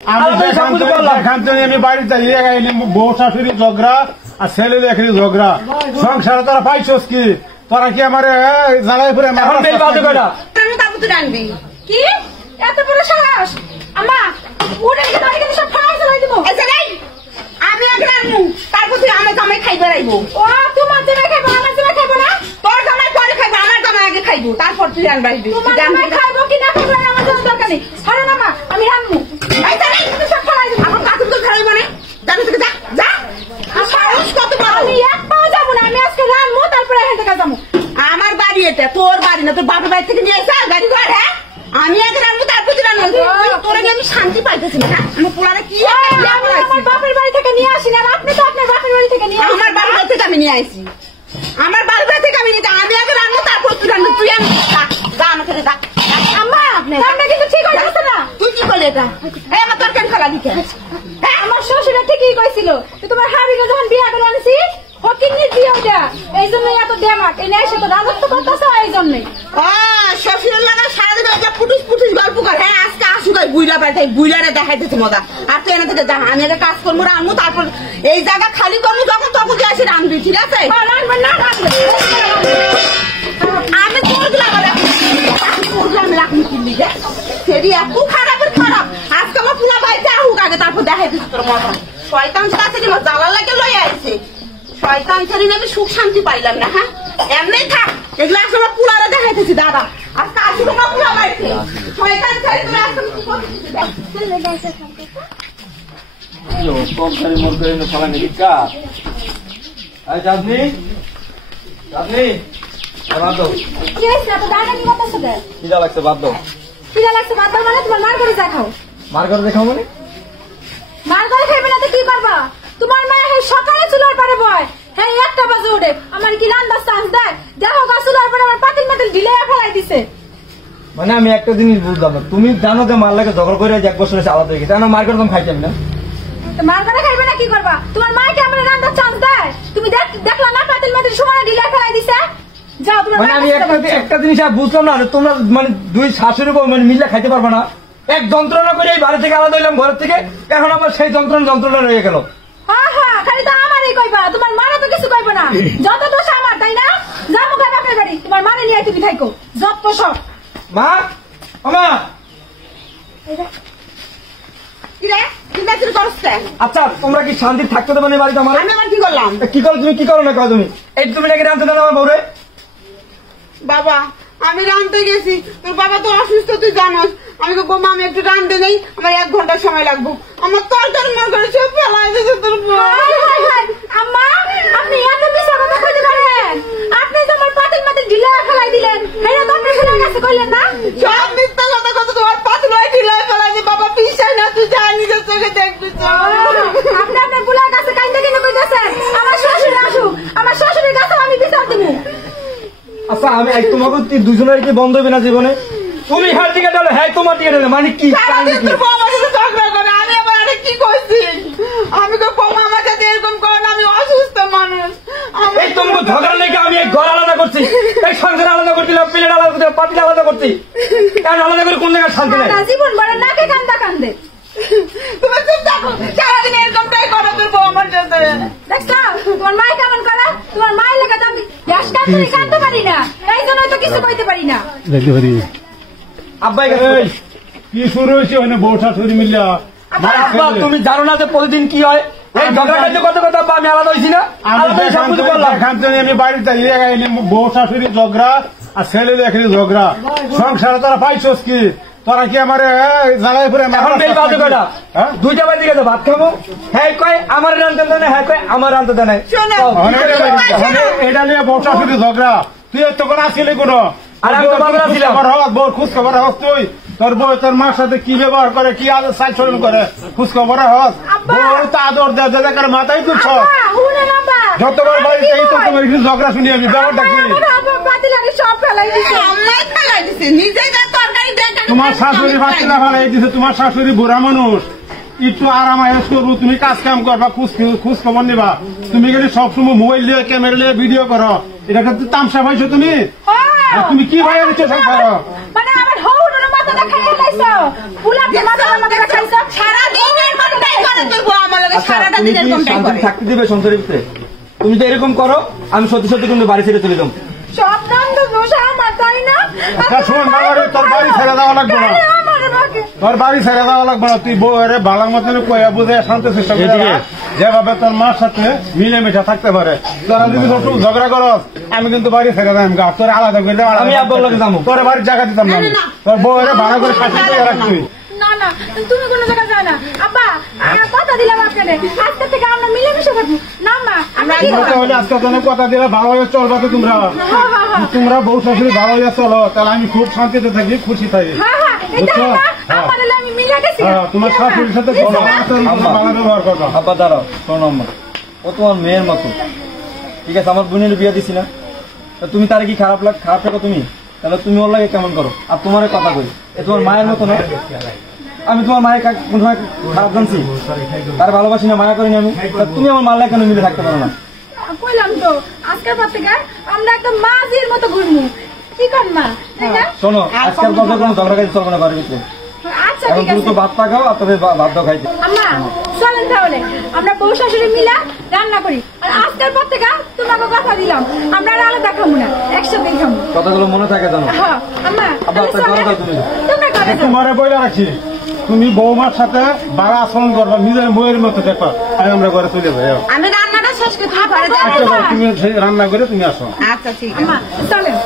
আমি বাড়িতে বউ শাশুড়ি ঝগড়া আর ছেলে দেখি ঝগড়া সংসারে তোরা পাইছস কি তোরা কি আমার জায়গায় ঘুরে আনবি কি এত বড় সাহস আমা উড়ে গিয়ে সব ফাড়া চলাই দিব আমি আগে আনমু তারপর তুই আমার জামাই খাইবে রাইবো ও তোমার জামাই খাইবো আমার জামাই খাইবো না তোর জামাই পরে খাইবো আমার জামাই আগে খাইবো তারপর তুই আনবাইবি তোমার জামাই খাইবো কি না খাইবো আমার জামাই দরকার নেই আরে না মা আমি আনমু এই তাই তুই সব ফাড়া দিব আমার কাকুর তো খাইবো না জানো তুই যা যা সাহস কত বড় আমি এক পা যাব না আমি আজকে আনমু তারপর এখান থেকে যাবো আমার বাড়ি এটা তোর বাড়ি না তোর বাপের বাড়ি থেকে নিয়ে এসে গাড়ি ঘর হ্যাঁ আমি আগে রাখবো তারপর তুই রান্না তোরা আমি শান্তি পাইতেছি না আমার পোলারে কি আমার বাপের বাড়ি থেকে নিয়ে আসি না আপনি তো আপনার বাপের বাড়ি থেকে নিয়ে আমার বাড়ি থেকে আমি নিয়ে আসি আমার বাড়ি থেকে আমি নিতে আমি আগে রান্না তারপর তুই রান্না তুই আমি যা আমাকে দা আম্মা রান্না কিন্তু ঠিক হয়েছে না তুই কি করলি এটা এই আমার তোর কেন খেলা দিকে আমার শ্বশুরা ঠিকই কইছিল তোমার হাবিকে যখন বিয়ে করে আনছি ফকিনি দিয়ে ওটা এই জন্য এত দেমাক এই নেই সে তো রাজত্ব করতেছে এই জন্যই শ্বশুরের লাগা সারাদিন এটা পুটুস পুটুস গল্প করে হ্যাঁ আজকে আসুক বুইড়া পাঠাই বুইড়ারে দেখাইতেছে মজা আর তুই এনে থেকে যা আমি একটা কাজ করবো রানবো তারপর এই জায়গা খালি করবো যখন তখন দিয়ে আসি রানবি ঠিক আছে আমি করলাম আমি রাখবি কিনলি গে সেটি এত খারাপের খারাপ আজকে আমার পুরা বাড়িতে আহুক আগে তারপর দেখাইতেছি তোর মজা শয়তান কাছে গেল জ্বালা লাগে লয়ে আসছে শয়তান ছেড়ে আমি সুখ শান্তি পাইলাম না হ্যাঁ এমনি থাক এগুলো আসলে আমার পুরারা দেখাইতেছি দাদা আজকে আসি তোমার পুরা বাড়িতে শয়তান ছেড়ে তুমি আসলে কি তোমার মা সকালে চুলার পরে বয় হ্যাঁ 1টা বাজে ওঠে আমার কি রান্নার চান্স দেয় দেখো চুলার পরে আমার পাতিল মাতিল ঢিলে ফেলাই দিছে মানে আমি একটা জিনিস বুঝলাম তুমি জানো যে মার লাগে ঝগড়া করে 1 বছর আলাদা হয়ে গেছে মার করে তুমি খাইছেন না মার করে খাইবে না কি করবা তোমার মা কি আমার রান্নার চান্স দেয় তুমি দেখলা না পাতিল মাতিল সময় ঢিলে ফেলাই দিছে যাও তোমার মানে আমি একটা জিনিস আর বুঝলাম না তোমরা মানে দুই শাশুড়ি মানে মিলে খাইতে পারবে না এক যন্ত্রণা করে এই বাড়ি থেকে আলাদা হইলাম ঘর থেকে এখন আমার সেই যন্ত্রণা রয়ে গেল খালি তো আমারই কইবা তোমার মারা তো কিছু কইবা না যত দোষ আমার তাই না যাবো খাই বাপের বাড়ি তোমার মানে নিয়ে তুমি থাইকো যত সব মা আমা আচ্ছা তোমরা কি শান্তি থাকতে দেবে না বাড়িতে আমার আমি আবার কি করলাম কি করো তুমি কি করো না করো তুমি এই তুমি নাকি রাঁধতে দাও আমার বউরে বাবা আমি রাঁধতে গেছি তোর বাবা তো অসুস্থ তুই জানোস আমি তো বোমা আমি একটু রাঁধতে নেই আমার 1 ঘন্টা সময় লাগবে আমার তরকারি মনে করে সব ফেলাই দিয়েছে তোর আম্মা আপনি এত মিছা কথা কইতে পারেন আপনি তো আমার পাতিল মাতিল ঢিলা ফেলাই দিলেন হেরা তো আপনি ফেলাই গেছে কইলেন না সব মিথ্যা কথা কথা তোমার পাতিল ঢিলা ফেলাই দি বাবা পিছাই না তুই জানি যে চোখে দেখবি আপনি আপনার বুলার কাছে কাইন্দা কেন কইতেছেন আমার শ্বশুর আসুক আমার শ্বশুরের কাছে আমি বিচার দেব আচ্ছা আমি তোমাকে দুজনের কি বন্ধ হবে না জীবনে তুমি হাত দিকে ডালে হ্যাঁ তোমার দিকে ডালে মানে কি আমি আবার কি করছি আমি তো কমা আমার সাথে এরকম করো না আমি অসুস্থ মানুষ এই তোমাকে ঝগড়া লেগে আমি এই ঘর আলাদা করছি এই সংসার আলাদা করছি প্লেট আলাদা করছি পাতিল আলাদা করছি কারণ আলাদা করে কোন জায়গায় শান্তি নাই জীবন বড় নাকে কান্দে তুমি চুপ থাকো সারাদিন এরকমটাই করো তোর বউ আমার সাথে দেখছো তোমার মাই কেমন করে তোমার মায়ের লেগে আমি গ্যাস কান্দতে পারি না এই জন্য তো কিছু কইতে পারি না দেখতে পারি আব্বাই কি শুরু হয়েছে ওখানে বউ শাশুড়ি মিল্লা তুমি জানো না যে প্রতিদিন কি হয় এই ঝগড়া কত কথা আমি আলাদা হয়েছি না আমি বাড়িতে বউ শাশুড়ি ঝগড়া আর ছেলে দেখি ঝগড়া সংসারে তোরা পাইছস কি তোরা কি আমার জায়গায় ঘুরে দুইটা বাড়ি দিকে ভাত খাবো হ্যাঁ কয় আমার রান্তে দেয় হ্যাঁ কয় আমার রান্তে দেয় এটা নিয়ে বউ শাশুড়ি ঝগড়া তুই তখন আসিলি কোনো বউর খোঁজ খবর হস তুই তোর বউ তোর মার সাথে কি ব্যবহার করে কি চাল চলন করে খোঁজ খবর হস বউ তো আদর দেয় মাথায় তুলছ যতবার বাড়িতে এই তো তোমার ঝগড়া শুনি আমি ব্যাপারটা কি তোমার শাশুড়ি বাচ্চা ফেলাই দিছে তোমার শাশুড়ি বুড়া মানুষ একটু আরাম আয়াস করবো তুমি কাজ কাম করবা খোঁজ খবর নিবা তুমি গেলে সবসময় মোবাইল দিয়ে ক্যামেরা দিয়ে ভিডিও করো এটা কিন্তু তামসা পাইছো তুমি তুমি কি ভাই দিচ্ছ সংসার মানে আমার হৌ মাথা খাইছো পুলা মাথা খাইছো সারা সারাদিন এরকমটাই করে থাকতে দিবে সংসারের ভিতরে? তুমি তো এরকম করো, আমি সত্যি সত্যি কিন্তু বাড়ি ছেড়ে চলে যাবো। সব নাম তো দোষ আমার, তাই না? আচ্ছা শোন বাবারে, তোর বাড়ি ছেড়ে দেওয়া লাগবে না, তোর বাড়ি ছেড়ে দেওয়া লাগবে না। তুই বউরে ভালোর মতন কইয়া বুঝে শান্তি চেষ্টা করে যেভাবে তোর মার সাথে মিলেমিশে থাকতে পারে। তোরা যদি একটু ঝগড়া করস, আমি কিন্তু বাড়ি ছেড়ে দেন গা, তোর আলাদা করে আমি আব্বার লগে যাবো। তোর বাড়ির জায়গা দিতাম না আমি। তোর বউরে ভালো করে শান্তি করে রাখবি। না না, তুমি কোনো জায়গা যায় না। আব্বা কথা দিলাম আপনাকে, আজকে থেকে আমরা মিলেমিশে থাকবো। না মা, আমরা কি কথা হলে আজকে তোনে কথা দিলে ভালো হয়ে চলবা তো তোমরা। তোমরা বউ শাশুড়ি ভালো হয়ে চলো, তাহলে আমি খুব শান্তিতে থাকি, খুশি থাকি। আমি মিলে গেছি। তোমার শাশুড়ির সাথে ভালো ব্যবহার করবা। আব্বা দাঁড়াও, শোনো আম্মা, ও তোমার মেয়ের মতো, ঠিক আছে? আমার বোনের বিয়ে দিছি না, তা তুমি তার কি খারাপ লাগো তুমি? তাহলে তুমি ওর লাগে কেমন করো? আর তোমার কথা কই, এ তোমার মায়ের মতো না? আমি তোমার মায়ের কোন সময় খারাপ জানছি? তার ভালোবাসি না, মায়া করিনি আমি? তুমি আমার মাল্লা কেন মিলে থাকতে পারো না? কইলাম তো আজকের পর থেকে আমরা একদম মাঝির মতো ঘুরবো। কি কর মা, তাই না? শোনো, আজকাল কোনো ঝগড়া খাইতে চলবে না বাড়ির ভিতরে। আচ্ছা এখন ঠিক তুমি আছে তো ভাত পাকাও, আর তবে ভাত দাও খাইতে। আম্মা, চলেন তাহলে আমরা বউ শাশুড়ি মিলা রান্না করি। আর আজকের পর থেকে তোমাকে কথা দিলাম, আমরা আর আলাদা খাবো না, একসাথেই খাবো। কথাগুলো মনে থাকে জানো? হ্যাঁ আম্মা, তাহলে চলেন। তোমরা করে যাও। তোমারে বইলা রাখছি, তুমি বৌমার সাথে বাড়া আচরণ করবা, নিজের বইয়ের মতো দেখবা। আর আমরা ঘরে চলে যাই। আমি রান্নাটা শেষ করতে পারি। তুমি রান্না করে তুমি আসো। আচ্ছা ঠিক আছে আম্মা, চলেন।